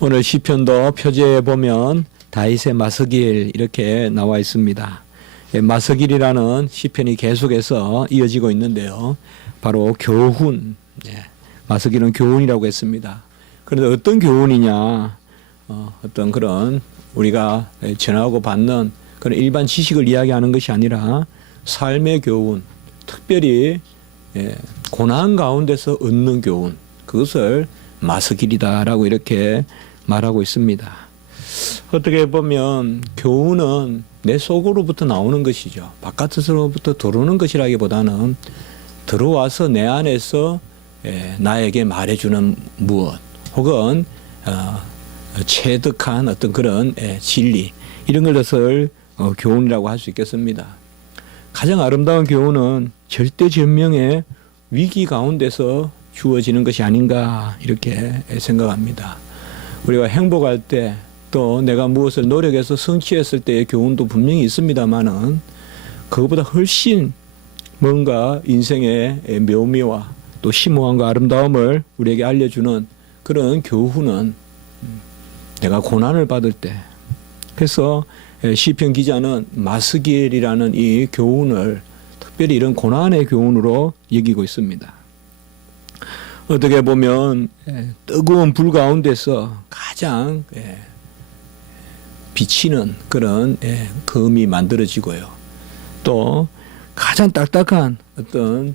오늘 시편도 표제에 보면 다윗의 마스길 이렇게 나와 있습니다. 마스길이라는 시편이 계속해서 이어지고 있는데요. 바로 교훈, 마스길은 교훈이라고 했습니다. 그런데 어떤 교훈이냐, 어떤 그런 우리가 전하고 받는 그런 일반 지식을 이야기하는 것이 아니라 삶의 교훈, 특별히 고난 가운데서 얻는 교훈, 그것을 마스길이다라고 이렇게 말하고 있습니다. 어떻게 보면 교훈은 내 속으로부터 나오는 것이죠. 바깥으로부터 들어오는 것이라기보다는 들어와서 내 안에서 나에게 말해주는 무엇, 혹은 체득한 어떤 그런 진리, 이런 것을 교훈이라고 할 수 있겠습니다. 가장 아름다운 교훈은 절대절명의 위기 가운데서 주어지는 것이 아닌가 이렇게 생각합니다. 우리가 행복할 때, 또 내가 무엇을 노력해서 성취했을 때의 교훈도 분명히 있습니다만은 그것보다 훨씬 뭔가 인생의 묘미와 또 심오함과 아름다움을 우리에게 알려주는 그런 교훈은 내가 고난을 받을 때, 그래서 시편 기자는 마스길이라는 이 교훈을 특별히 이런 고난의 교훈으로 여기고 있습니다. 어떻게 보면 뜨거운 불 가운데서 가장 비치는 그런 검이 만들어지고요. 또 가장 딱딱한 어떤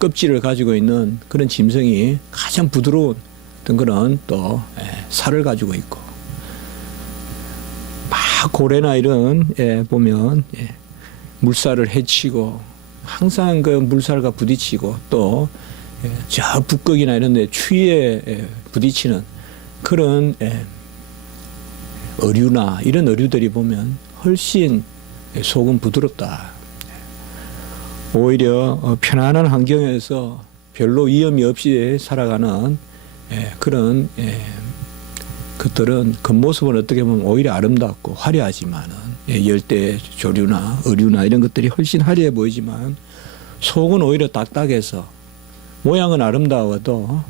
껍질을 가지고 있는 그런 짐승이 가장 부드러운 어떤 그런 또 살을 가지고 있고, 막 고래나 이런 보면 물살을 헤치고 항상 그 물살과 부딪히고 또 저 북극이나 이런 데 추위에 부딪히는 그런 어류나 이런 어류들이 보면 훨씬 속은 부드럽다. 오히려 편안한 환경에서 별로 위험이 없이 살아가는 그런 것들은 겉모습은 어떻게 보면 오히려 아름답고 화려하지만은 열대 조류나 어류나 이런 것들이 훨씬 화려해 보이지만 속은 오히려 딱딱해서 모양은 아름다워도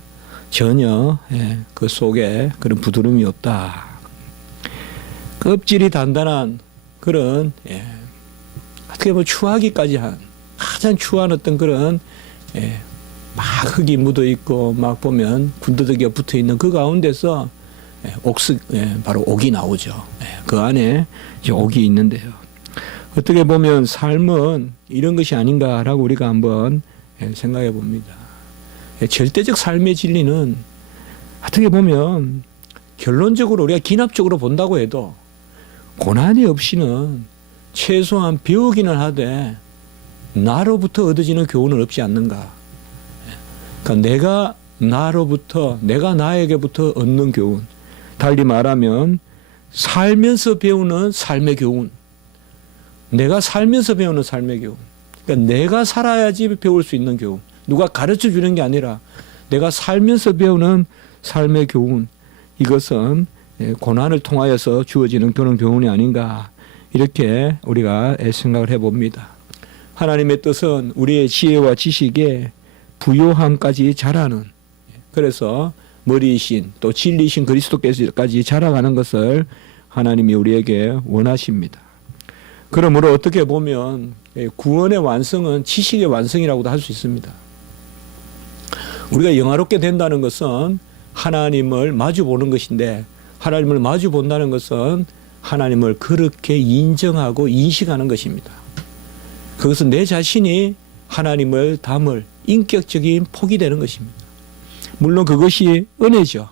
전혀 그 속에 그런 부드러움이 없다. 껍질이 단단한 그런 어떻게 보면 추하기까지 한 가장 추한 어떤 그런 막 흙이 묻어 있고 막 보면 군더더기가 붙어 있는 그 가운데서 바로 옥이 나오죠. 그 안에 이제 옥이 있는데요. 어떻게 보면 삶은 이런 것이 아닌가라고 우리가 한번 생각해 봅니다. 절대적 삶의 진리는 어떻게 보면 결론적으로 우리가 기납적으로 본다고 해도 고난이 없이는 최소한 배우기는 하되 나로부터 얻어지는 교훈은 없지 않는가. 그러니까 내가 나로부터, 내가 나에게부터 얻는 교훈, 달리 말하면 살면서 배우는 삶의 교훈, 내가 살면서 배우는 삶의 교훈, 그러니까 내가 살아야지 배울 수 있는 교훈, 누가 가르쳐 주는 게 아니라 내가 살면서 배우는 삶의 교훈, 이것은 고난을 통하여서 주어지는 그런 교훈이 아닌가 이렇게 우리가 생각을 해봅니다. 하나님의 뜻은 우리의 지혜와 지식에 부요함까지 자라는, 그래서 머리이신 또 진리이신 그리스도께서까지 자라가는 것을 하나님이 우리에게 원하십니다. 그러므로 어떻게 보면 구원의 완성은 지식의 완성이라고도 할 수 있습니다. 우리가 영화롭게 된다는 것은 하나님을 마주보는 것인데, 하나님을 마주본다는 것은 하나님을 그렇게 인정하고 인식하는 것입니다. 그것은 내 자신이 하나님을 담을 인격적인 폭이 되는 것입니다. 물론 그것이 은혜죠.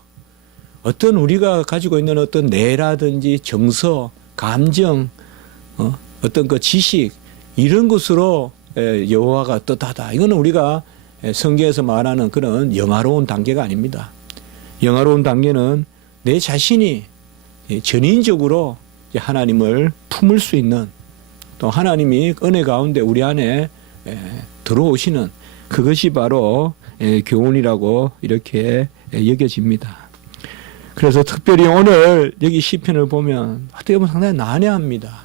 어떤 우리가 가지고 있는 어떤 뇌라든지 정서, 감정, 어떤 그 지식, 이런 것으로 여호와가 어떻다. 이거는 우리가 성경에서 말하는 그런 영화로운 단계가 아닙니다. 영화로운 단계는 내 자신이 전인적으로 하나님을 품을 수 있는, 또 하나님이 은혜 가운데 우리 안에 들어오시는, 그것이 바로 교훈이라고 이렇게 여겨집니다. 그래서 특별히 오늘 여기 시편을 보면 어떻게 보면 상당히 난해합니다.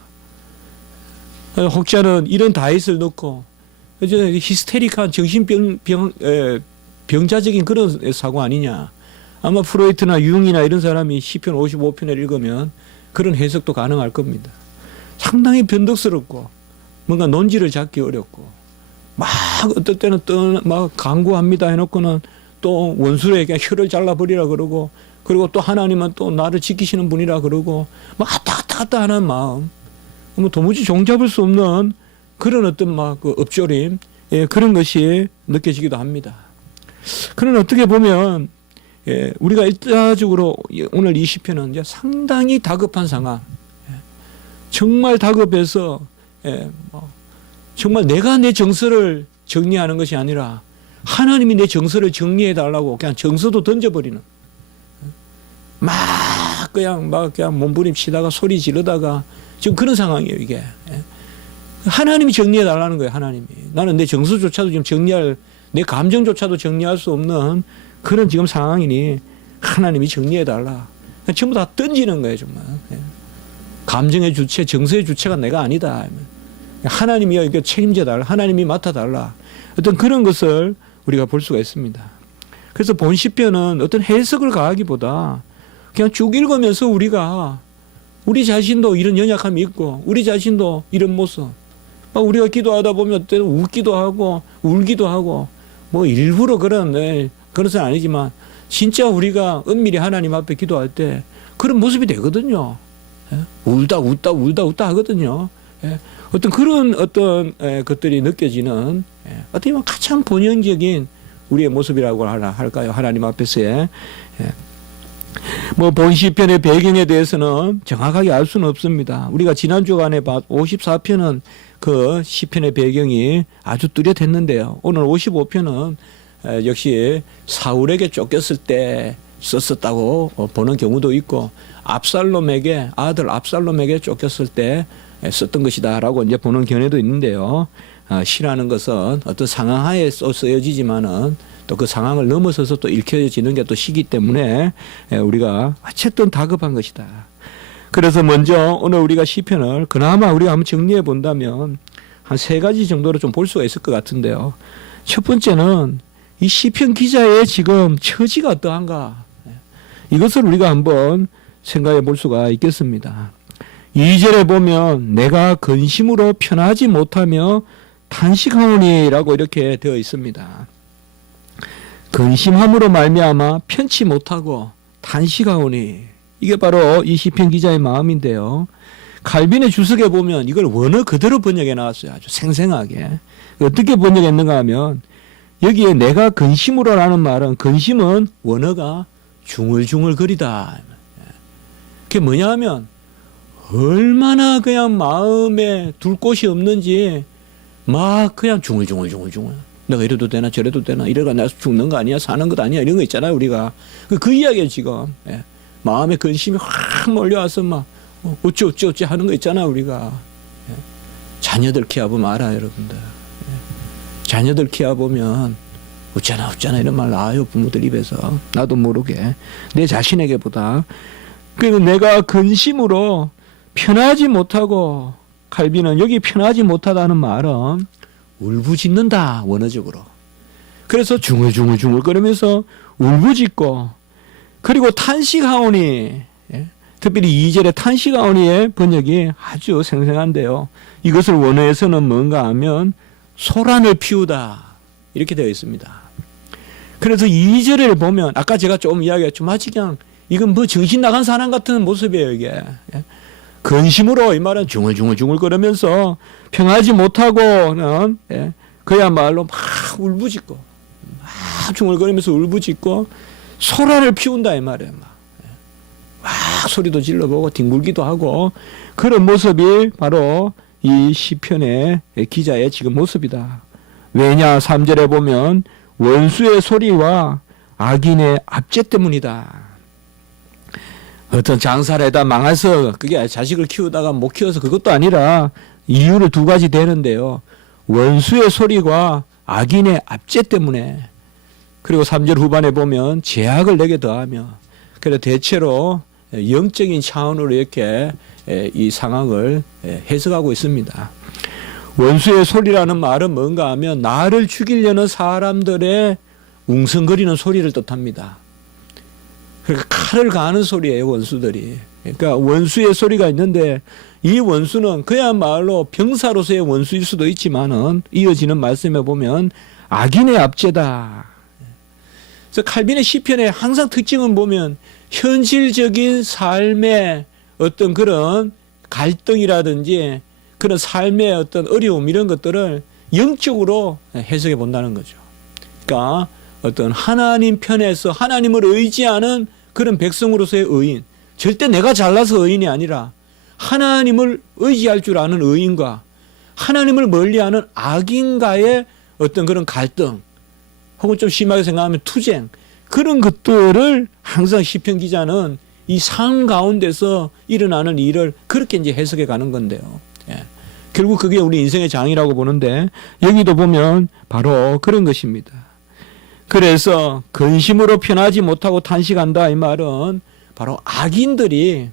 혹자는 이런 다윗을 놓고 히스테릭한 정신병자적인 그런 사고 아니냐, 아마 프로이트나 융이나 이런 사람이 시편 55편을 읽으면 그런 해석도 가능할 겁니다. 상당히 변덕스럽고 뭔가 논지를 잡기 어렵고 막 어떨 때는 또 막 강구합니다 해놓고는 또 원수에게 혀를 잘라버리라 그러고 그리고 또 하나님은 또 나를 지키시는 분이라 그러고 막 왔다 하는 마음 뭐 도무지 종잡을 수 없는 그런 어떤 막 그 엎조림 그런 것이 느껴지기도 합니다. 그러나 어떻게 보면 우리가 일차적으로 오늘 이 시편은 이제 상당히 다급한 상황 정말 다급해서 정말 내가 내 정서를 정리하는 것이 아니라 하나님이 내 정서를 정리해 달라고 그냥 정서도 던져버리는 막 그냥 몸부림치다가 소리 지르다가 지금 그런 상황이에요 이게. 하나님이 정리해 달라는 거예요. 하나님이. 나는 내 정서조차도 지금 정리할 내 감정조차도 정리할 수 없는 그런 지금 상황이니 하나님이 정리해 달라. 전부 다 던지는 거예요 정말. 감정의 주체, 정서의 주체가 내가 아니다. 하나님이 이렇게 책임져 달라. 하나님이 맡아 달라. 어떤 그런 것을 우리가 볼 수가 있습니다. 그래서 본 시편은 어떤 해석을 가하기보다 그냥 쭉 읽으면서 우리가 우리 자신도 이런 연약함이 있고 우리 자신도 이런 모습 막 우리가 기도하다 보면 때는 웃기도 하고 울기도 하고 뭐 일부러 그런 것은 아니지만 진짜 우리가 은밀히 하나님 앞에 기도할 때 그런 모습이 되거든요. 울다 하거든요. 어떤 그런 것들이 느껴지는 어떻게 보면 가장 본연적인 우리의 모습이라고 할까요? 하나님 앞에서의. 뭐 본 시편의 배경에 대해서는 정확하게 알 수는 없습니다. 우리가 지난 주간에 54편은 그 시편의 배경이 아주 뚜렷했는데요. 오늘 55편은 역시 사울에게 쫓겼을 때 썼었다고 보는 경우도 있고 아들 압살롬에게 쫓겼을 때 썼던 것이다라고 이제 보는 견해도 있는데요. 시라는 것은 어떤 상황 하에 쓰여지지만은 또 그 상황을 넘어서서 또 읽혀지는 게 또 시기 때문에 우리가 어쨌든 다급한 것이다. 그래서 먼저 오늘 우리가 시편을 그나마 우리가 한번 정리해 본다면 한 3가지 정도로 좀 볼 수가 있을 것 같은데요. 첫 번째는 이 시편 기자의 지금 처지가 어떠한가 이것을 우리가 한번 생각해 볼 수가 있겠습니다. 2절에 보면 내가 근심으로 편하지 못하며 탄식하오니라고 이렇게 되어 있습니다. 근심함으로 말미암아 편치 못하고 탄식하오니 이게 바로 이 시편 기자의 마음인데요. 칼빈의 주석에 보면 이걸 원어 그대로 번역해 나왔어요. 아주 생생하게. 어떻게 번역했는가 하면 여기에 내가 근심으로라는 말은 근심은 원어가 중얼중얼거리다. 그게 뭐냐 하면 얼마나 그냥 마음에 둘 곳이 없는지 막 그냥 중얼중얼 내가 이래도 되나 저래도 되나 이래가 내가 죽는 거 아니야 사는 것 아니야 이런 거 있잖아요 우리가 그 이야기예요 지금. 마음에 근심이 확 몰려와서 막 어찌 하는 거 있잖아 우리가. 자녀들 키워보면 알아요 여러분들. 자녀들 키워보면 웃잖아 이런 말 나와요 부모들 입에서 나도 모르게 내 자신에게보다. 그래서 내가 근심으로 편하지 못하고 칼빈은 여기 편하지 못하다는 말은 울부짖는다 원어적으로. 그래서 중얼거리면서 울부짖고 그리고 탄식하오니 특별히 2절의 탄식하오니의 번역이 아주 생생한데요. 이것을 원어에서는 뭔가 하면 소란을 피우다 이렇게 되어 있습니다. 그래서 2절을 보면 아까 제가 좀 이야기했죠. 마치 그냥 이건 뭐 정신 나간 사람 같은 모습이에요 이게. 근심으로 이 말은 중얼거리면서 평하지 못하고는 그야말로 막 울부짖고 막 중얼거리면서 울부짖고 소란을 피운다 이 말이에요. 막 소리도 질러보고 뒹굴기도 하고 그런 모습이 바로 이 시편의 기자의 지금 모습이다. 왜냐 3절에 보면 원수의 소리와 악인의 압제 때문이다. 어떤 장사를 해다 망해서 그게 자식을 키우다가 못 키워서 그것도 아니라 이유를 2가지 되는데요. 원수의 소리와 악인의 압제 때문에 그리고 3절 후반에 보면 제약을 내게 더하며 그래서 대체로 영적인 차원으로 이렇게 이 상황을 해석하고 있습니다. 원수의 소리라는 말은 뭔가 하면 나를 죽이려는 사람들의 웅성거리는 소리를 뜻합니다. 그러니까 칼을 가하는 소리예요, 원수들이. 그러니까 원수의 소리가 있는데 이 원수는 그야말로 병사로서의 원수일 수도 있지만은 이어지는 말씀에 보면 악인의 압제다. 그래서 칼빈의 시편에 항상 특징은 보면 현실적인 삶의 어떤 그런 갈등이라든지 그런 삶의 어떤 어려움 이런 것들을 영적으로 해석해 본다는 거죠. 그러니까 어떤 하나님 편에서 하나님을 의지하는 그런 백성으로서의 의인, 절대 내가 잘나서 의인이 아니라 하나님을 의지할 줄 아는 의인과 하나님을 멀리하는 악인과의 어떤 그런 갈등, 혹은 좀 심하게 생각하면 투쟁, 그런 것들을 항상 시편 기자는 이 삶 가운데서 일어나는 일을 그렇게 이제 해석해 가는 건데요. 예. 결국 그게 우리 인생의 장이라고 보는데 여기도 보면 바로 그런 것입니다. 그래서 근심으로 편하지 못하고 탄식한다 이 말은 바로 악인들이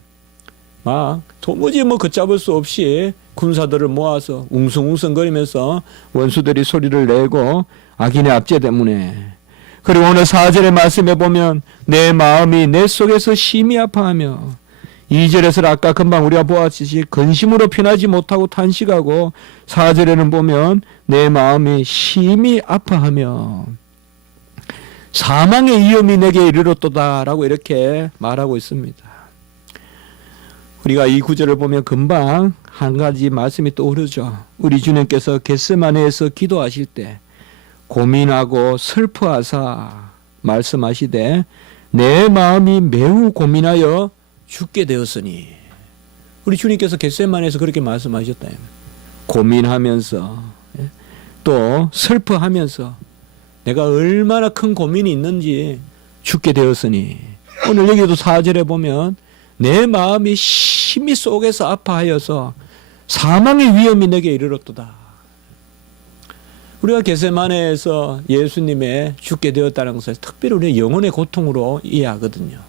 막 도무지 걷잡을 수 없이 군사들을 모아서 웅성웅성거리면서 원수들이 소리를 내고 악인의 압제 때문에. 그리고 오늘 4절의 말씀에 보면 내 마음이 내 속에서 심히 아파하며 2절에서 아까 금방 우리가 보았듯이 근심으로 편하지 못하고 탄식하고 4절에는 보면 내 마음이 심히 아파하며 사망의 위험이 내게 이르렀도다라고 이렇게 말하고 있습니다. 우리가 이 구절을 보면 금방 한 가지 말씀이 떠오르죠. 우리 주님께서 겟세마네에서 기도하실 때 고민하고 슬퍼하사 말씀하시되 내 마음이 매우 고민하여 죽게 되었으니. 우리 주님께서 겟세마네에서 그렇게 말씀하셨다. 고민하면서 또 슬퍼하면서 내가 얼마나 큰 고민이 있는지 죽게 되었으니. 오늘 여기도 4절에 보면 내 마음이 심히 속에서 아파하여서 사망의 위험이 내게 이르렀도다. 우리가 겟세마네에서 예수님의 죽게 되었다는 것을 특별히 우리가 영혼의 고통으로 이해하거든요.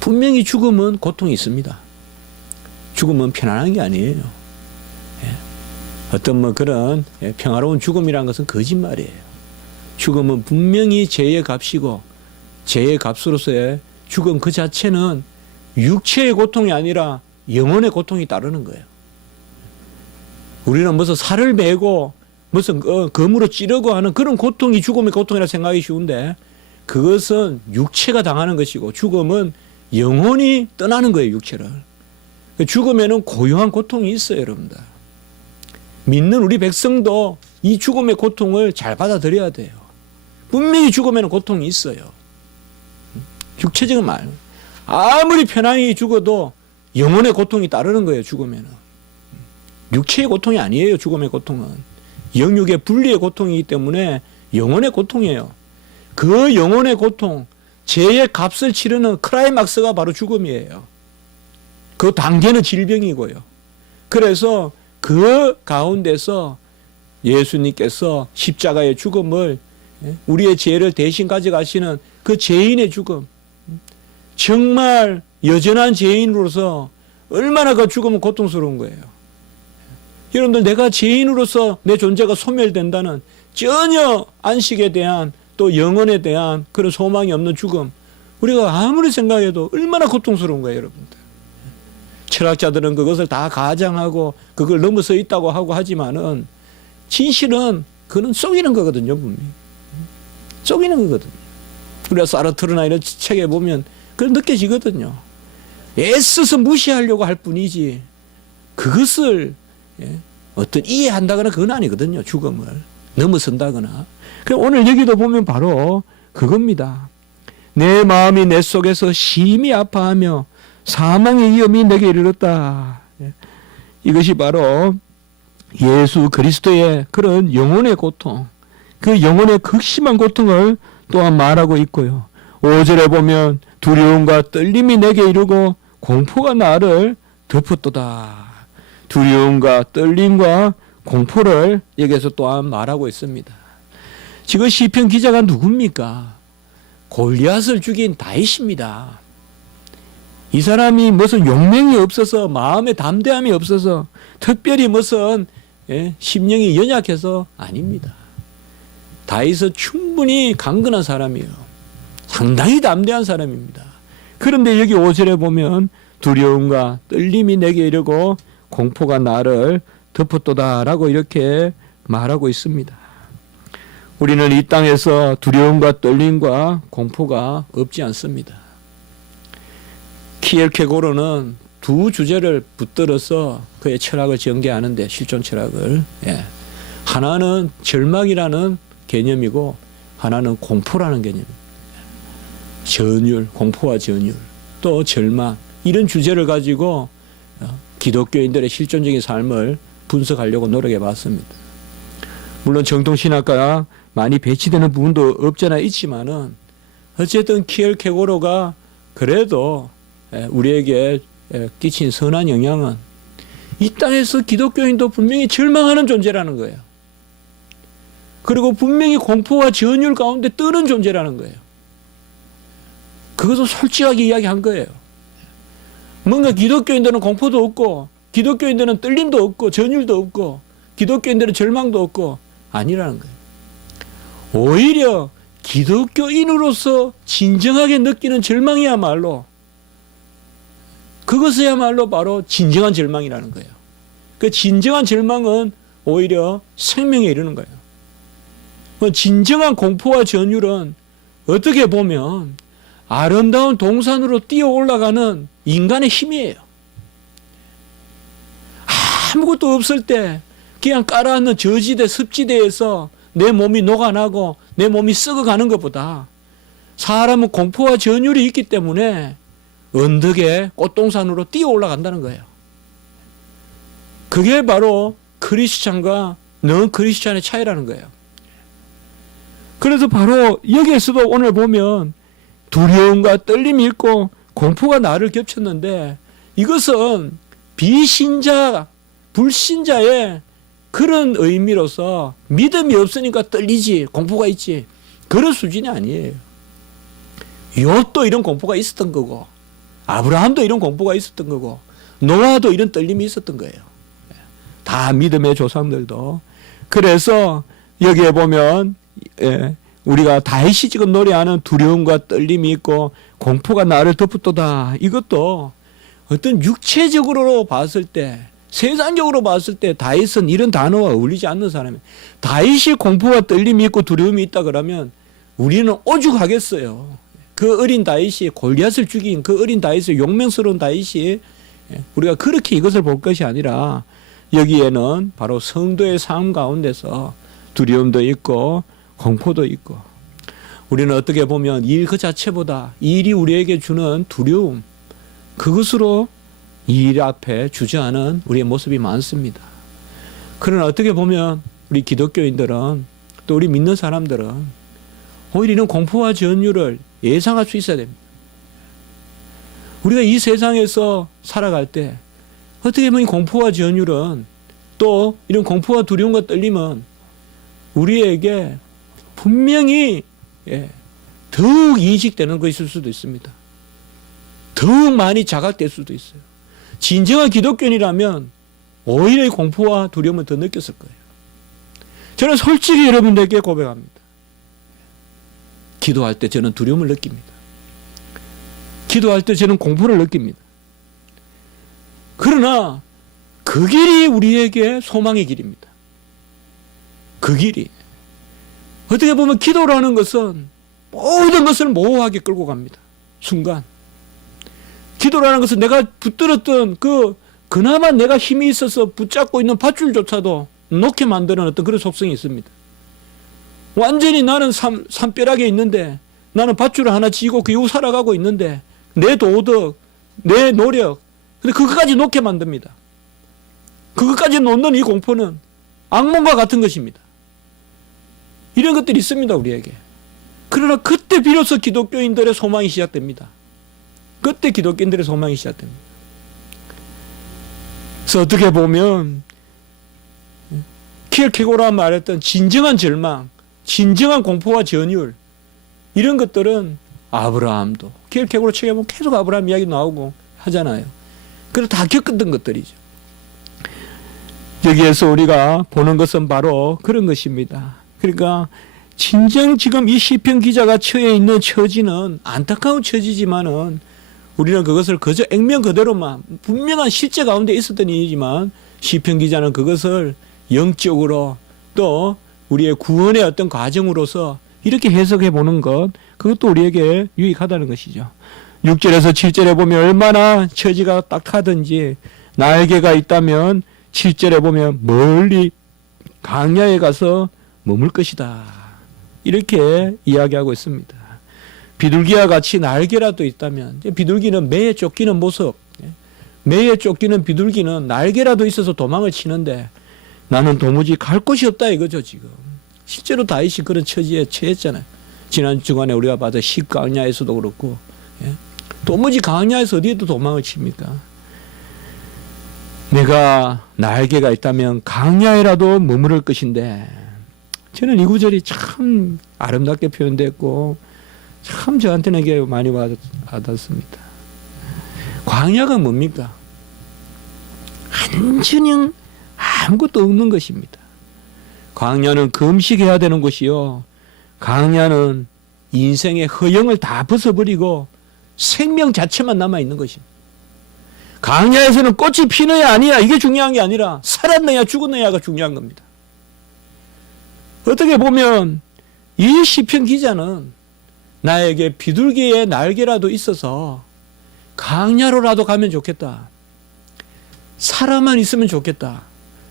분명히 죽음은 고통이 있습니다. 죽음은 편안한 게 아니에요. 어떤 그런 평화로운 죽음이라는 것은 거짓말이에요. 죽음은 분명히 죄의 값이고 죄의 값으로서의 죽음 그 자체는 육체의 고통이 아니라 영혼의 고통이 따르는 거예요. 우리는 무슨 살을 베고 무슨 검으로 찌르고 하는 그런 고통이 죽음의 고통이라 생각하기 쉬운데 그것은 육체가 당하는 것이고 죽음은 영혼이 떠나는 거예요, 육체를. 죽음에는 고요한 고통이 있어요, 여러분들. 믿는 우리 백성도 이 죽음의 고통을 잘 받아들여야 돼요. 분명히 죽음에는 고통이 있어요. 육체적인 말. 아무리 편안히 죽어도 영혼의 고통이 따르는 거예요, 죽음에는. 육체의 고통이 아니에요, 죽음의 고통은. 영육의 분리의 고통이기 때문에 영혼의 고통이에요. 그 영혼의 고통, 죄의 값을 치르는 크라이막스가 바로 죽음이에요. 그 단계는 질병이고요. 그래서 그 가운데서 예수님께서 십자가의 죽음을 우리의 죄를 대신 가져가시는 그 죄인의 죽음, 정말 여전한 죄인으로서 얼마나 그 죽음은 고통스러운 거예요. 여러분들, 내가 죄인으로서 내 존재가 소멸된다는 전혀 안식에 대한 또 영혼에 대한 그런 소망이 없는 죽음, 우리가 아무리 생각해도 얼마나 고통스러운 거예요, 여러분들. 철학자들은 그것을 다 가장하고 그걸 넘어서 있다고 하고 하지만은 진실은 그는 속이는 거거든요, 분명히. 속이는 거거든요. 우리가 사르트르나 이런 책에 보면 그걸 느껴지거든요. 애써서 무시하려고 할 뿐이지 그것을 어떤 이해한다거나 그건 아니거든요. 죽음을 넘어선다거나. 그럼 오늘 여기도 보면 바로 그겁니다. 내 마음이 내 속에서 심히 아파하며 사망의 위험이 내게 이르렀다. 이것이 바로 예수 그리스도의 그런 영혼의 고통, 그 영혼의 극심한 고통을 또한 말하고 있고요. 5절에 보면 두려움과 떨림이 내게 이르고 공포가 나를 덮었도다. 두려움과 떨림과 공포를 여기서 또한 말하고 있습니다. 지금 시편 기자가 누굽니까? 골리앗을 죽인 다윗입니다. 이 사람이 무슨 용맹이 없어서, 마음의 담대함이 없어서, 특별히 무슨 심령이 연약해서 아닙니다. 다윗은 충분히 강건한 사람이에요. 상당히 담대한 사람입니다. 그런데 여기 5절에 보면 두려움과 떨림이 내게 이르고 공포가 나를 덮었도다라고 이렇게 말하고 있습니다. 우리는 이 땅에서 두려움과 떨림과 공포가 없지 않습니다. 키엘케고르는 두 주제를 붙들어서 그의 철학을 전개하는데, 실존 철학을, 하나는 절망이라는 개념이고 하나는 공포라는 개념입니다. 전율, 공포와 전율, 또 절망, 이런 주제를 가지고 기독교인들의 실존적인 삶을 분석하려고 노력해 봤습니다. 물론 정통신학과 많이 배치되는 부분도 없잖아 있지만은 어쨌든 키엘케고르가 그래도 우리에게 끼친 선한 영향은 이 땅에서 기독교인도 분명히 절망하는 존재라는 거예요. 그리고 분명히 공포와 전율 가운데 뜨는 존재라는 거예요. 그것도 솔직하게 이야기한 거예요. 뭔가 기독교인들은 공포도 없고, 기독교인들은 떨림도 없고, 전율도 없고, 기독교인들은 절망도 없고, 아니라는 거예요. 오히려 기독교인으로서 진정하게 느끼는 절망이야말로, 그것이야말로 바로 진정한 절망이라는 거예요. 그 진정한 절망은 오히려 생명에 이르는 거예요. 진정한 공포와 전율은 어떻게 보면 아름다운 동산으로 뛰어 올라가는 인간의 힘이에요. 아무것도 없을 때 그냥 깔아앉는 저지대, 습지대에서 내 몸이 녹아나고 내 몸이 썩어가는 것보다 사람은 공포와 전율이 있기 때문에 언덕에 꽃동산으로 뛰어 올라간다는 거예요. 그게 바로 크리스찬과 넌 크리스찬의 차이라는 거예요. 그래서 바로 여기에서도 오늘 보면 두려움과 떨림이 있고 공포가 나를 겹쳤는데, 이것은 비신자, 불신자의 그런 의미로서 믿음이 없으니까 떨리지, 공포가 있지, 그런 수준이 아니에요. 욥도 이런 공포가 있었던 거고, 아브라함도 이런 공포가 있었던 거고, 노아도 이런 떨림이 있었던 거예요. 다 믿음의 조상들도. 그래서 여기에 보면 우리가 다윗이 지금 노래하는 두려움과 떨림이 있고 공포가 나를 덮었도다, 이것도 어떤 육체적으로 봤을 때, 세상적으로 봤을 때 다윗은 이런 단어와 어울리지 않는 사람이에요. 다윗이 공포와 떨림이 있고 두려움이 있다 그러면 우리는 오죽하겠어요. 그 어린 다윗이, 골리앗을 죽인 그 어린 다윗의 용맹스러운 다윗이, 우리가 그렇게 이것을 볼 것이 아니라 여기에는 바로 성도의 삶 가운데서 두려움도 있고 공포도 있고, 우리는 어떻게 보면 일 그 자체보다 일이 우리에게 주는 두려움, 그것으로 일 앞에 주저하는 우리의 모습이 많습니다. 그러나 어떻게 보면 우리 기독교인들은, 또 우리 믿는 사람들은 오히려 이런 공포와 전율을 예상할 수 있어야 됩니다. 우리가 이 세상에서 살아갈 때 어떻게 보면 공포와 전율은, 또 이런 공포와 두려움과 떨림은 우리에게 분명히 더욱 인식되는 것일 수도 있습니다. 더욱 많이 자각될 수도 있어요. 진정한 기독교인이라면 오히려 이 공포와 두려움을 더 느꼈을 거예요. 저는 솔직히 여러분들에게 고백합니다. 기도할 때 저는 두려움을 느낍니다. 기도할 때 저는 공포를 느낍니다. 그러나 그 길이 우리에게 소망의 길입니다. 그 길이. 어떻게 보면 기도라는 것은 모든 것을 모호하게 끌고 갑니다. 순간. 기도라는 것은 내가 붙들었던 그나마 내가 힘이 있어서 붙잡고 있는 밧줄조차도 놓게 만드는 어떤 그런 속성이 있습니다. 완전히 나는 산벼락에 있는데, 나는 밧줄을 하나 쥐고 그 이후 살아가고 있는데, 내 도덕, 내 노력, 근데 그것까지 놓게 만듭니다. 그것까지 놓는 이 공포는 악몽과 같은 것입니다. 이런 것들이 있습니다, 우리에게. 그러나 그때 비로소 기독교인들의 소망이 시작됩니다. 그때 기독교인들의 소망이 시작됩니다. 그래서 어떻게 보면 키엘케고르가 말했던 진정한 절망, 진정한 공포와 전율, 이런 것들은 아브라함도, 키엘케고르 책에 보면 계속 아브라함 이야기 나오고 하잖아요. 그래서 다 겪었던 것들이죠. 여기에서 우리가 보는 것은 바로 그런 것입니다. 그러니까 진정 지금 이 시편 기자가 처해 있는 처지는 안타까운 처지지만은 우리는 그것을 그저 액면 그대로만 분명한 실제 가운데 있었던 일이지만 시편 기자는 그것을 영적으로 또 우리의 구원의 어떤 과정으로서 이렇게 해석해 보는 것, 그것도 우리에게 유익하다는 것이죠. 6절에서 7절에 보면 얼마나 처지가 딱하든지 날개가 있다면 7절에 보면 멀리 강야에 가서 머물 것이다. 이렇게 이야기하고 있습니다. 비둘기와 같이 날개라도 있다면, 비둘기는 매에 쫓기는 모습, 매에 쫓기는 비둘기는 날개라도 있어서 도망을 치는데 나는 도무지 갈 곳이 없다 이거죠 지금. 실제로 다윗이 그런 처지에 처했잖아요. 지난 주간에 우리가 봤던 십강야에서도 그렇고, 도무지 강야에서 어디에도 도망을 칩니까? 내가 날개가 있다면 강야에라도 머무를 것인데, 저는 이 구절이 참 아름답게 표현됐고 참 저한테는 이게 많이 와닿습니다. 광야가 뭡니까? 한전형 아무것도 없는 것입니다. 광야는 금식해야 되는 곳이요, 광야는 인생의 허영을 다 벗어버리고 생명 자체만 남아있는 것입니다. 광야에서는 꽃이 피느냐 아니냐 이게 중요한 게 아니라 살았느냐 죽었느냐가 중요한 겁니다. 어떻게 보면 이 시편 기자는 나에게 비둘기의 날개라도 있어서 광야로라도 가면 좋겠다, 사람만 있으면 좋겠다,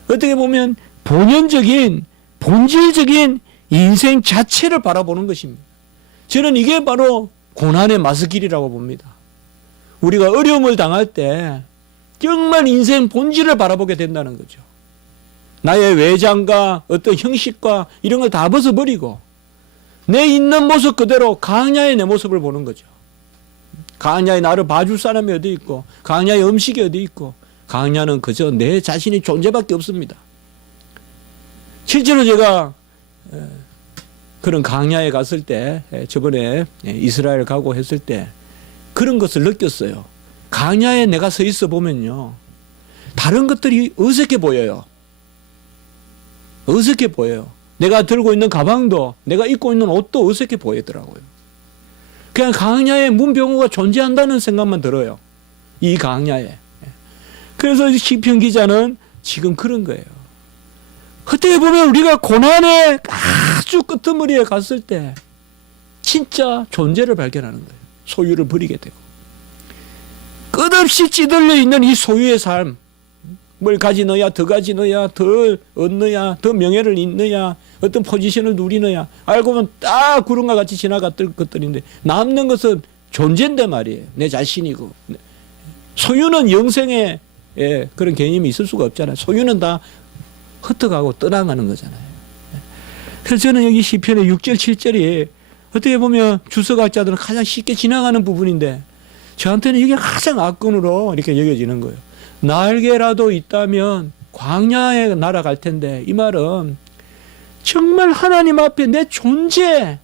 어떻게 보면 본연적인 본질적인 인생 자체를 바라보는 것입니다. 저는 이게 바로 고난의 마스길이라고 봅니다. 우리가 어려움을 당할 때 정말 인생 본질을 바라보게 된다는 거죠. 나의 외장과 어떤 형식과 이런 걸 다 벗어버리고 내 있는 모습 그대로 광야의 내 모습을 보는 거죠. 광야에 나를 봐줄 사람이 어디 있고, 광야의 음식이 어디 있고, 광야는 그저 내 자신의 존재밖에 없습니다. 실제로 제가 그런 광야에 갔을 때, 저번에 이스라엘 가고 했을 때 그런 것을 느꼈어요. 광야에 내가 서 있어 보면요, 다른 것들이 어색해 보여요. 어색해 보여요. 내가 들고 있는 가방도, 내가 입고 있는 옷도 어색해 보이더라고요. 그냥 광야에 문병호가 존재한다는 생각만 들어요, 이 광야에. 그래서 시편 기자는 지금 그런 거예요. 어떻게 보면 우리가 고난의 아주 끄트머리에 갔을 때 진짜 존재를 발견하는 거예요. 소유를 버리게 되고 끝없이 찌들려 있는 이 소유의 삶, 뭘 가지느냐, 더 가지느냐, 더 얻느냐, 더 명예를 잇느냐, 어떤 포지션을 누리느냐, 알고 보면 딱 구름과 같이 지나갔던 것들인데 남는 것은 존재인데 말이에요. 내 자신이고. 소유는 영생의 그런 개념이 있을 수가 없잖아요. 소유는 다 흩어가고 떠나가는 거잖아요. 그래서 저는 여기 시편의 6절, 7절이 어떻게 보면 주석학자들은 가장 쉽게 지나가는 부분인데 저한테는 이게 가장 압권으로 이렇게 여겨지는 거예요. 날개라도 있다면 광야에 날아갈 텐데, 이 말은 정말 하나님 앞에 내 존재,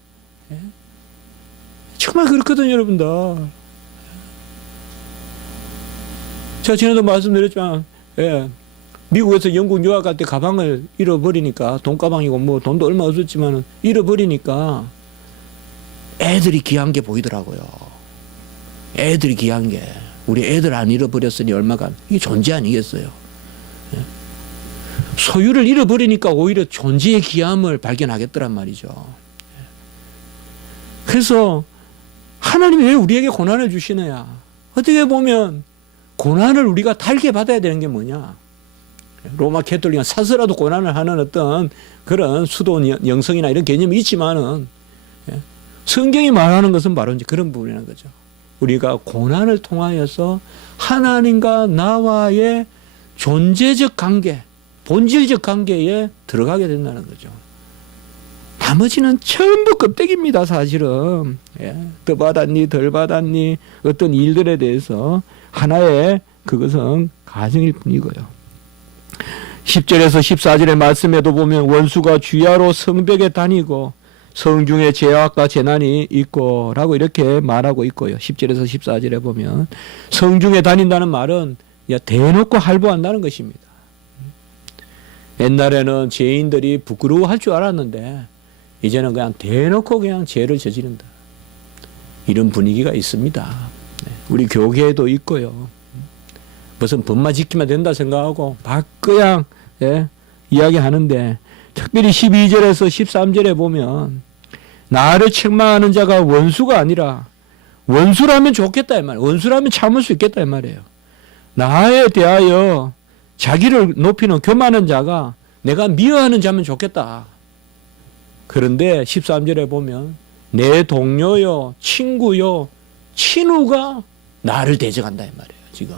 정말 그렇거든요, 여러분들. 제가 지난번에 말씀드렸지만, 미국에서 영국 유학 갈 때 가방을 잃어버리니까, 돈가방이고 뭐 돈도 얼마 없었지만 잃어버리니까 애들이 귀한 게 보이더라고요. 애들이 귀한 게. 우리 애들 안 잃어버렸으니 얼마가, 이게 존재 아니겠어요? 소유를 잃어버리니까 오히려 존재의 귀함을 발견하겠더란 말이죠. 그래서 하나님이 왜 우리에게 고난을 주시느냐? 어떻게 보면 고난을 우리가 달게 받아야 되는 게 뭐냐? 로마 캐톨릭은 사서라도 고난을 하는 어떤 그런 수도 영성이나 이런 개념이 있지만은 성경이 말하는 것은 바로 이제 그런 부분이라는 거죠. 우리가 고난을 통하여서 하나님과 나와의 존재적 관계, 본질적 관계에 들어가게 된다는 거죠. 나머지는 전부 껍데기입니다, 사실은. 더 받았니, 덜 받았니, 어떤 일들에 대해서 하나의 그것은 가정일 뿐이고요. 10절에서 14절의 말씀에도 보면 원수가 주야로 성벽에 다니고 성중에 죄악과 재난이 있고 라고 이렇게 말하고 있고요. 10절에서 14절에 보면 성중에 다닌다는 말은 대놓고 할보한다는 것입니다. 옛날에는 죄인들이 부끄러워할 줄 알았는데 이제는 그냥 대놓고 그냥 죄를 저지른다. 이런 분위기가 있습니다. 우리 교계에도 있고요. 무슨 법만 지키면 된다 생각하고 막 그냥 이야기하는데, 특별히 12절에서 13절에 보면 나를 책망하는 자가 원수가 아니라, 원수라면 좋겠다 이 말이에요. 원수라면 참을 수 있겠다 이 말이에요. 나에 대하여 자기를 높이는 교만한 자가 내가 미워하는 자면 좋겠다. 그런데 13절에 보면 내 동료요, 친구요, 친우가 나를 대적한다 이 말이에요. 지금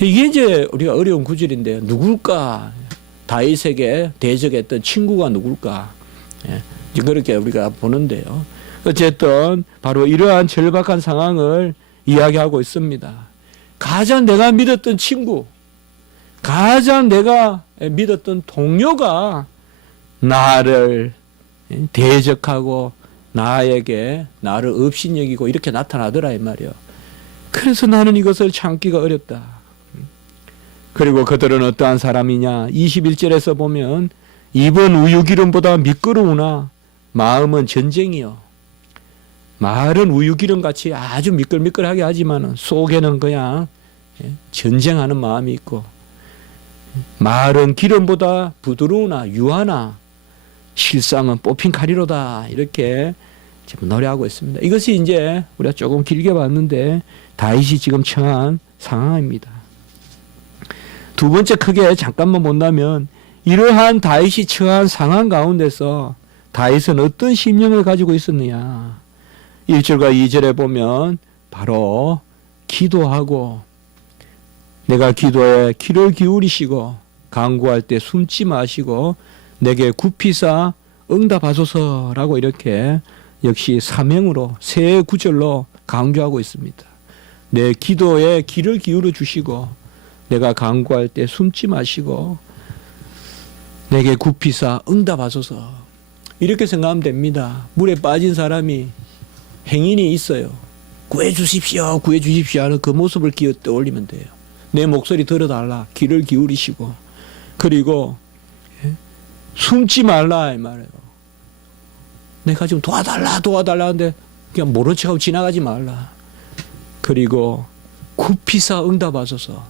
이게 이제 우리가 어려운 구절인데, 누굴까? 다윗에게 대적했던 친구가 누굴까? 그렇게 우리가 보는데요. 어쨌든 바로 이러한 절박한 상황을 이야기하고 있습니다. 가장 내가 믿었던 친구, 가장 내가 믿었던 동료가 나를 대적하고 나에게 나를 업신여기고 이렇게 나타나더라 이 말이요. 그래서 나는 이것을 참기가 어렵다. 그리고 그들은 어떠한 사람이냐? 21절에서 보면 입은 우유기름보다 미끄러우나 마음은 전쟁이요. 말은 우유기름같이 아주 미끌미끌하게 하지만 속에는 그냥 전쟁하는 마음이 있고, 말은 기름보다 부드러우나 유하나 실상은 뽑힌 칼이로다. 이렇게 지금 노래하고 있습니다. 이것이 이제 우리가 조금 길게 봤는데 다윗이 지금 처한 상황입니다. 두 번째 크게 잠깐만 본다면, 이러한 다윗이 처한 상황 가운데서 다윗은 어떤 심령을 가지고 있었느냐. 1절과 2절에 보면 바로 기도하고, 내가 기도에 귀를 기울이시고 간구할 때 숨지 마시고 내게 굽히사 응답하소서라고 이렇게 역시 사명으로 세 구절로 강조하고 있습니다. 내 기도에 귀를 기울여 주시고 내가 간구할 때 숨지 마시고 내게 굽히사 응답하소서. 이렇게 생각하면 됩니다. 물에 빠진 사람이 행인이 있어요. 구해주십시오, 구해주십시오 하는 그 모습을 떠올리면 돼요. 내 목소리 들어달라, 귀를 기울이시고, 그리고 숨지 말라 이 말이에요. 내가 지금 도와달라 하는데 그냥 모른 척하고 지나가지 말라. 그리고 굽히사 응답하소서.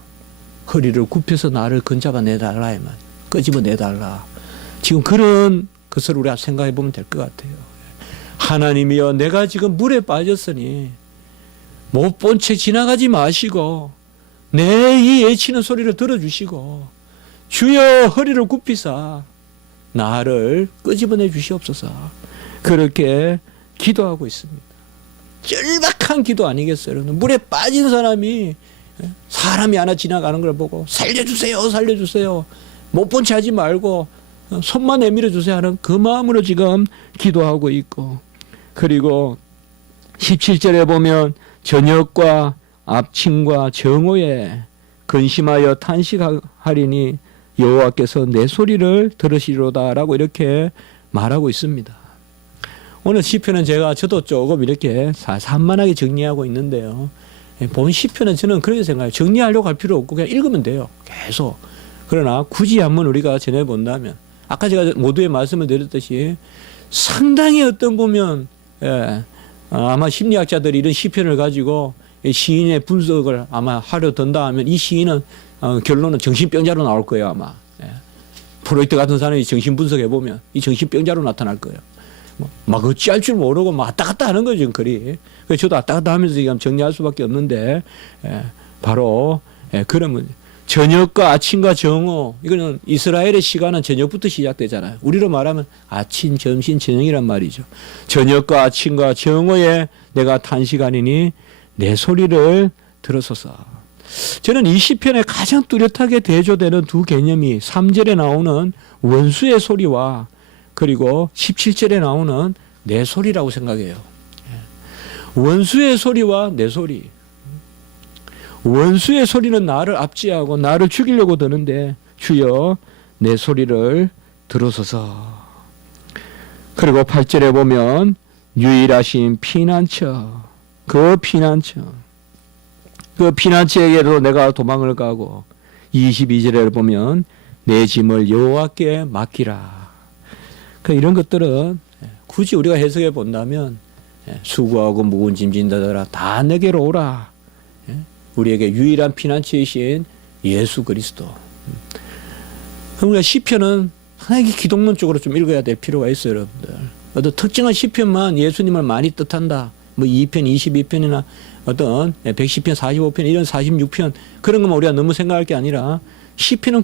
허리를 굽혀서 나를 건잡아 내달라 이 말. 끄집어 내달라. 지금 그런 것을 우리가 생각해 보면 될 것 같아요. 하나님이여, 내가 지금 물에 빠졌으니 못 본 채 지나가지 마시고 내 이 애치는 소리를 들어주시고 주여 허리를 굽히사 나를 끄집어내 주시옵소서. 그렇게 기도하고 있습니다. 절박한 기도 아니겠어요? 물에 빠진 사람이 하나 지나가는 걸 보고 살려주세요, 살려주세요, 못 본 채 하지 말고 손만 내밀어 주세요 하는 그 마음으로 지금 기도하고 있고, 그리고 17절에 보면 저녁과 압침과 정오에 근심하여 탄식하리니 여호와께서 내 소리를 들으시리로다라고 이렇게 말하고 있습니다. 오늘 시편은 저도 조금 이렇게 산만하게 정리하고 있는데요. 본 시편은 저는 그렇게 생각해요. 정리하려고 할 필요 없고 그냥 읽으면 돼요. 계속. 그러나 굳이 한번 우리가 전해본다면, 아까 제가 모두의 말씀을 드렸듯이 상당히 어떤 보면 아마 심리학자들이 이런 시편을 가지고 시인의 분석을 아마 하려 든다 하면 이 시인은 결론은 정신병자로 나올 거예요 아마. 프로이트 같은 사람이 정신 분석해 보면 이 정신병자로 나타날 거예요. 막 어찌할 줄 모르고 막 왔다 갔다 하는 거죠 글이. 그래서 저도 왔다 갔다 하면서 지금 정리할 수밖에 없는데, 바로 그러면 저녁과 아침과 정오, 이거는 이스라엘의 시간은 저녁부터 시작되잖아요. 우리로 말하면 아침, 점심, 저녁이란 말이죠. 저녁과 아침과 정오에 내가 탄식하니니 내 소리를 들으소서. 저는 이 시편에 가장 뚜렷하게 대조되는 두 개념이 3절에 나오는 원수의 소리와 그리고 17절에 나오는 내 소리라고 생각해요. 원수의 소리와 내 소리. 원수의 소리는 나를 압제하고 나를 죽이려고 드는데 주여 내 소리를 들으소서. 그리고 8절에 보면 유일하신 피난처, 그 피난처에게로 내가 도망을 가고, 22절에 보면 내 짐을 여호와께 맡기라. 이런 것들은 굳이 우리가 해석해 본다면 수고하고 무거운 짐 진다더라 다 내게로 오라. 우리에게 유일한 피난처이신 예수 그리스도. 우리가 시편은 하나의 기독론적으로 좀 읽어야 될 필요가 있어요, 여러분들. 어떤 특정한 시편만 예수님을 많이 뜻한다. 뭐 2편, 22편이나 어떤 110편, 45편, 이런 46편 그런 것만 우리가 너무 생각할 게 아니라 시편은